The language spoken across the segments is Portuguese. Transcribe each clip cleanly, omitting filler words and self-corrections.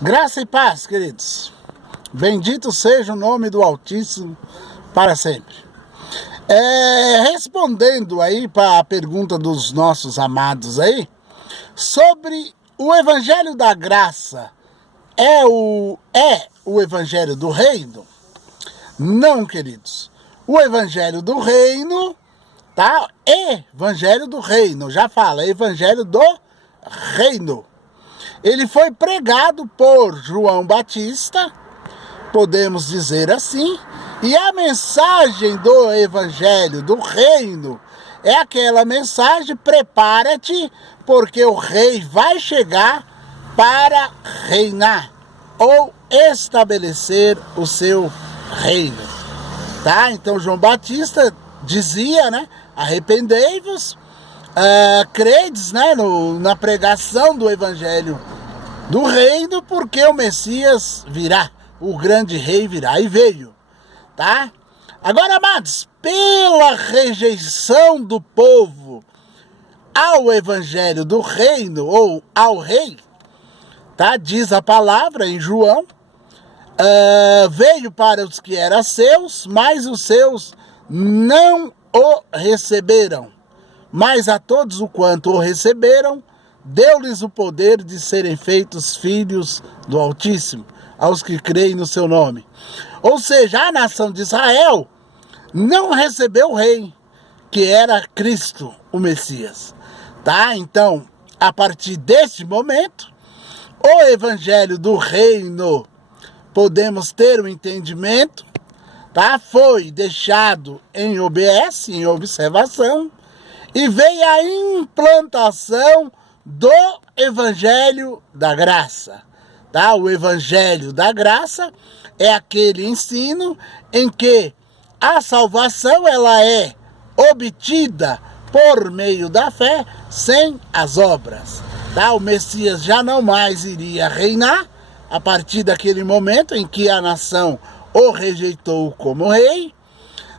Graça e paz, queridos. Bendito seja o nome do Altíssimo para sempre. Respondendo aí para a pergunta dos nossos amados aí, sobre o Evangelho da Graça, é o Evangelho do Reino? Não, queridos. O Evangelho do Reino, tá? Evangelho do Reino, já fala, Evangelho do Reino. Ele foi pregado por João Batista, podemos dizer assim, e a mensagem do Evangelho do Reino é aquela mensagem: prepara-te, porque o rei vai chegar para reinar ou estabelecer o seu reino. Tá? Então João Batista dizia, né? Arrependei-vos, credes, né, na pregação do Evangelho do Reino, porque o Messias virá, o grande rei virá, e veio, tá? Agora, amados, pela rejeição do povo ao Evangelho do Reino, ou ao rei, tá? Diz a palavra em João, veio para os que eram seus, mas os seus não o receberam. Mas a todos o quanto o receberam, deu-lhes o poder de serem feitos filhos do Altíssimo, aos que creem no seu nome. Ou seja, a nação de Israel não recebeu o rei, que era Cristo, o Messias. Tá? Então, a partir deste momento, o Evangelho do Reino, podemos ter um entendimento, tá? Foi deixado em OBS, em observação, e veio a implantação do Evangelho da Graça. Tá? O Evangelho da Graça é aquele ensino em que a salvação ela é obtida por meio da fé, sem as obras. Tá? O Messias já não mais iria reinar a partir daquele momento em que a nação o rejeitou como rei.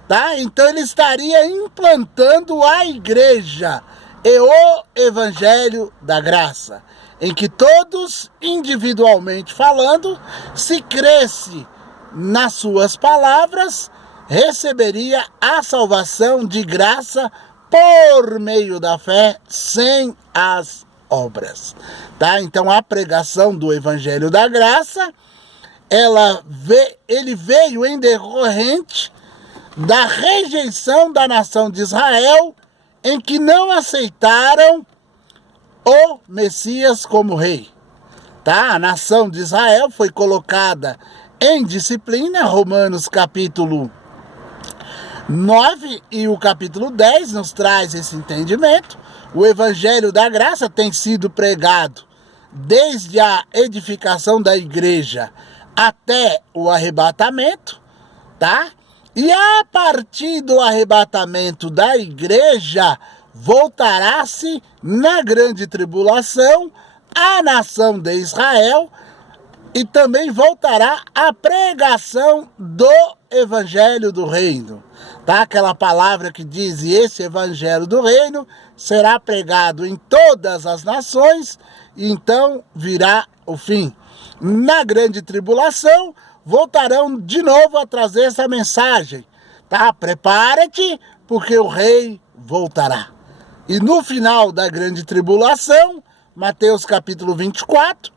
Tá? Então ele estaria implantando a igreja e o Evangelho da Graça, em que todos, individualmente falando, se cresce nas suas palavras, receberia a salvação de graça por meio da fé, sem as obras. Tá? Então a pregação do Evangelho da Graça, ele veio em decorrente da rejeição da nação de Israel, em que não aceitaram o Messias como rei. Tá? A nação de Israel foi colocada em disciplina, Romanos capítulo 9 e o capítulo 10 nos traz esse entendimento. O Evangelho da Graça tem sido pregado desde a edificação da igreja até o arrebatamento, tá? E a partir do arrebatamento da igreja, voltará-se na grande tribulação a nação de Israel, e também voltará a pregação do Evangelho do Reino. Tá? Aquela palavra que diz: e esse Evangelho do Reino será pregado em todas as nações, e então virá o fim. Na grande tribulação, voltarão de novo a trazer essa mensagem, tá? Prepara-te, porque o rei voltará. E no final da grande tribulação, Mateus capítulo 24,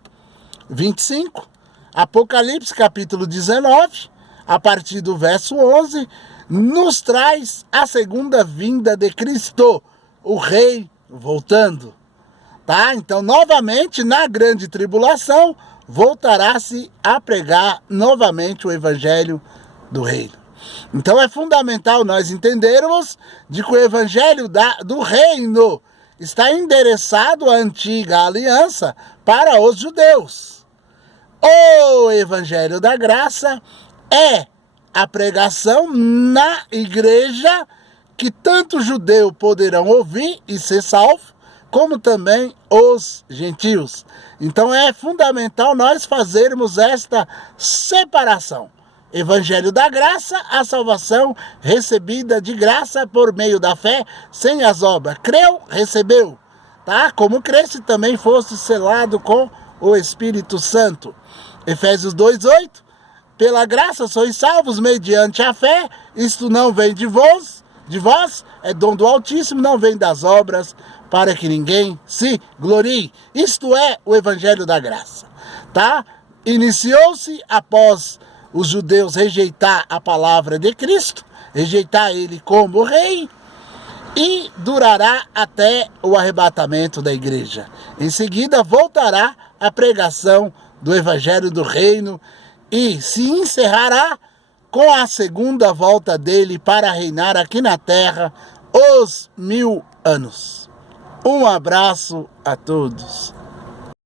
25, Apocalipse capítulo 19, a partir do verso 11, nos traz a segunda vinda de Cristo, o rei voltando. Tá? Então, novamente, na grande tribulação, voltará-se a pregar novamente o Evangelho do Reino. Então é fundamental nós entendermos de que o Evangelho do Reino está endereçado à antiga aliança para os judeus. O Evangelho da Graça é a pregação na igreja que tanto judeu poderão ouvir e ser salvo, como também os gentios. Então é fundamental nós fazermos esta separação. Evangelho da Graça, a salvação recebida de graça por meio da fé, sem as obras. Creu, recebeu. Tá? Como creste também fosse selado com o Espírito Santo. Efésios 2:8, pela graça sois salvos mediante a fé, isto não vem de vós, é dom do Altíssimo, não vem das obras, para que ninguém se glorie. Isto é o Evangelho da Graça, tá? Iniciou-se após os judeus rejeitar a palavra de Cristo, rejeitar ele como rei, e durará até o arrebatamento da igreja. Em seguida voltará a pregação do Evangelho do Reino e se encerrará com a segunda volta dele para reinar aqui na terra os 1000 anos. Um abraço a todos.